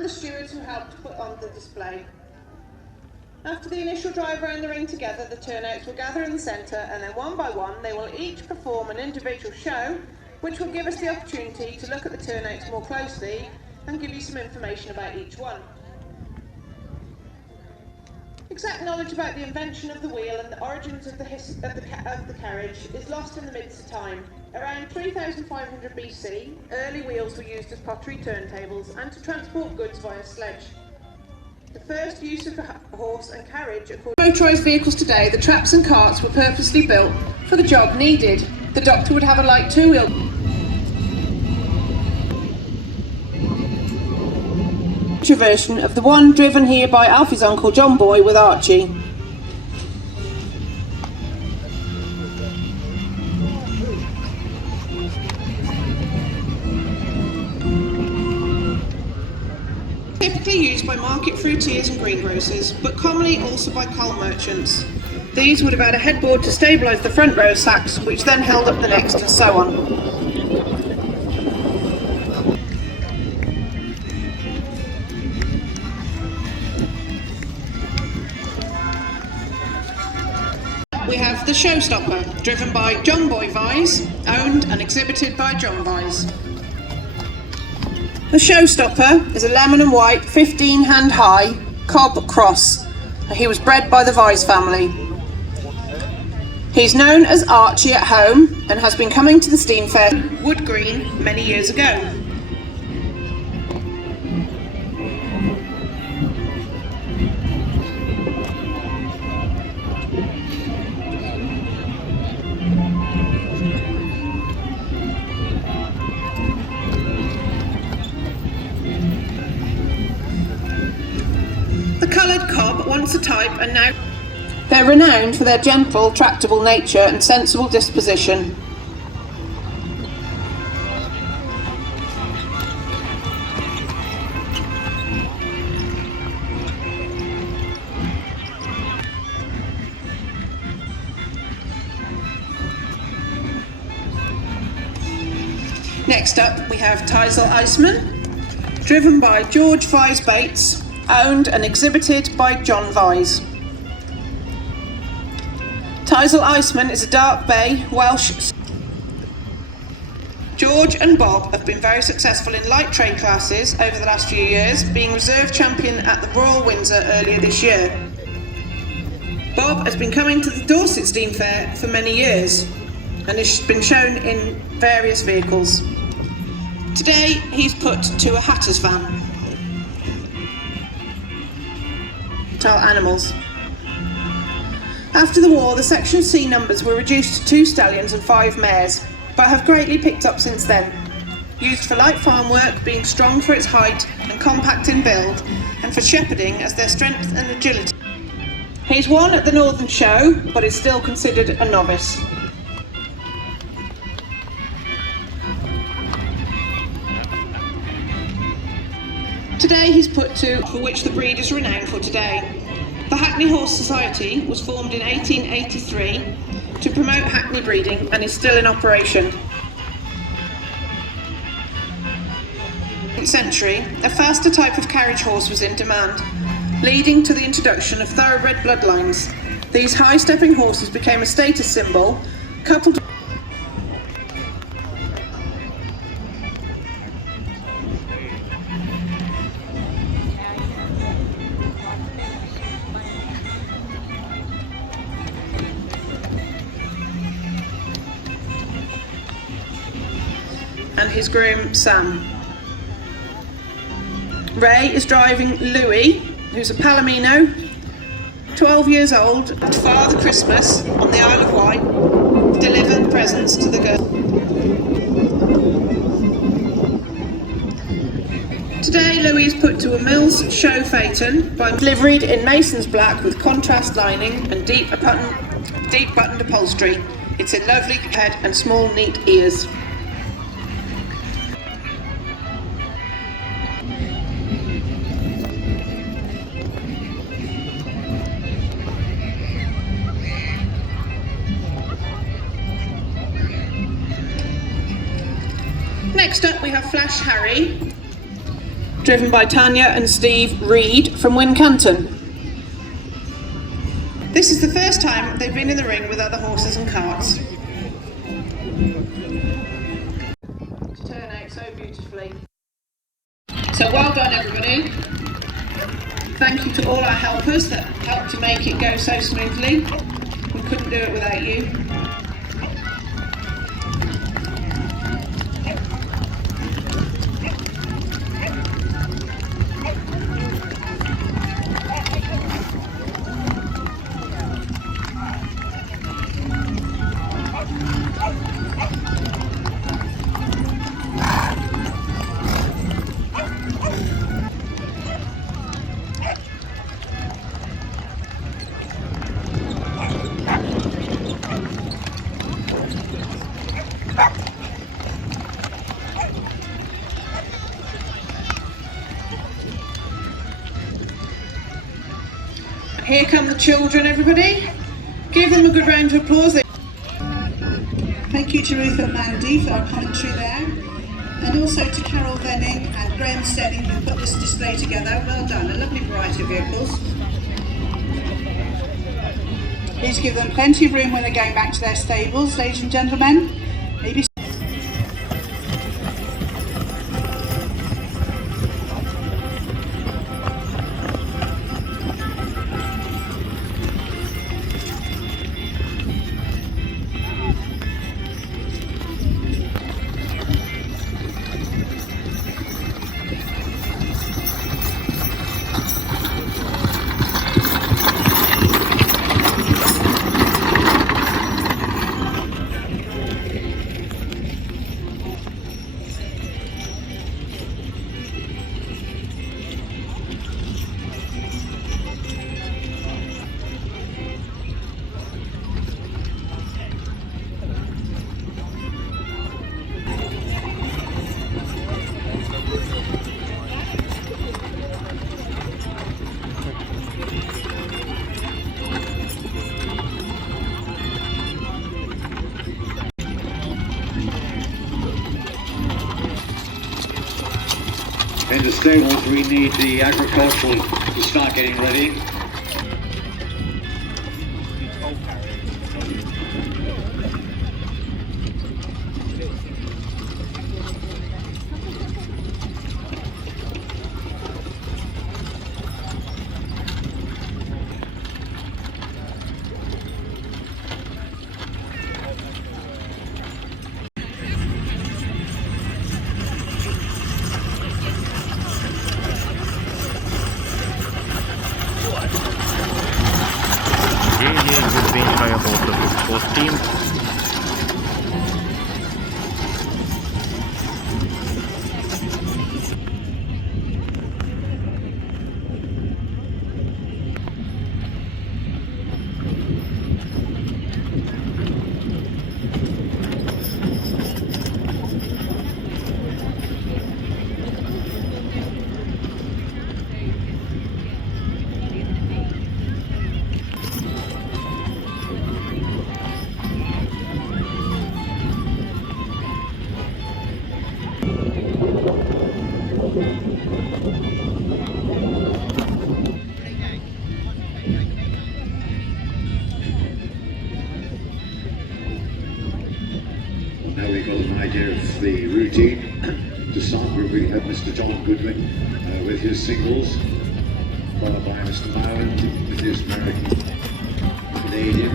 and the stewards who helped put on the display. After the initial drive around the ring together, the turnouts will gather in the centre, and then one by one they will each perform an individual show, which will give us the opportunity to look at the turnouts more closely and give you some information about each one. Exact knowledge about the invention of the wheel and the origins of the carriage is lost in the midst of time. Around 3500 BC, early wheels were used as pottery turntables and to transport goods via sledge. The first use of the horse and carriage, according to motorised vehicles today, the traps and carts were purposely built for the job needed. The doctor would have a light two-wheel version of the one driven here by Alfie's uncle John Boy with Archie. Typically used by market fruitiers and greengrocers, but commonly also by coal merchants. These would have had a headboard to stabilise the front row of sacks, which then held up the next, and so on. We have the Showstopper, driven by John Boy Vyse, owned and exhibited by John Vyse. The Showstopper is a lemon and white 15-hand high cob cross. He was bred by the Vyse family. He's known as Archie at home and has been coming to the Steam Fair Wood Green many years ago. The coloured cob, once a type, and now they're renowned for their gentle, tractable nature and sensible disposition. Next up we have Teisel Iceman, driven by George Vyse Bates, owned and exhibited by John Vyse. Teisel Iceman is a dark bay Welsh. George and Bob have been very successful in light trade classes over the last few years, being reserve champion at the Royal Windsor earlier this year. Bob has been coming to the Dorset Steam Fair for many years and has been shown in various vehicles. Today he's put to a hatter's van. Animals. After the war, the Section C numbers were reduced to 2 stallions and 5 mares, but have greatly picked up since then. Used for light farm work, being strong for its height and compact in build, and for shepherding as their strength and agility. He's won at the Northern Show, but is still considered a novice. Today he's put to, for which the breed is renowned for today. The Hackney Horse Society was formed in 1883 to promote Hackney breeding and is still in operation. In the 19th century, a faster type of carriage horse was in demand, leading to the introduction of thoroughbred bloodlines. These high-stepping horses became a status symbol, coupled and his groom Sam. Ray is driving Louis, who's a Palomino, 12 years old, at Father Christmas on the Isle of Wight, deliver presents to the girl. Today Louis is put to a Mills show phaeton, liveried in Mason's black with contrast lining and deep buttoned upholstery. It's in lovely head and small neat ears. Next up we have Flash Harry, driven by Tanya and Steve Reed from Wincanton. This is the first time they've been in the ring with other horses and carts. To turn out so beautifully. So well done everybody. Thank you to all our helpers that helped to make it go so smoothly. We couldn't do it without you. Here come the children, everybody. Give them a good round of applause. Thank you to Ruth and Mandy for our commentary there, and also to Carol Venning and Graham Stenning who put this display together. Well done, a lovely variety of vehicles. Please give them plenty of room when they're going back to their stables, ladies and gentlemen. Maybe in the stables we need the agricultural to start getting ready. Team. Now we've got an idea of the routine. To start with, we have Mr. John Goodwin with his singles, followed by Mr. Mallon with his American Canadian.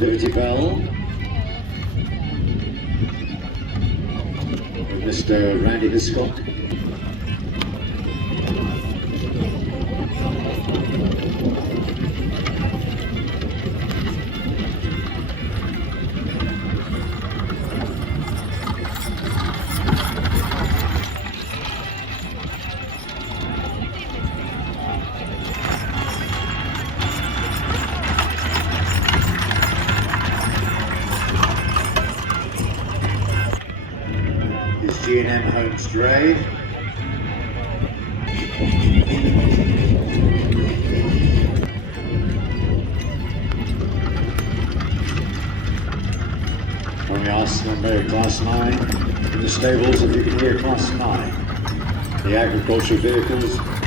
Liberty Bell, Mr. Randy Hiscock, G&M Homes Dray. When we ask number Class 9 in the stables, if you can hear Class 9. The agricultural vehicles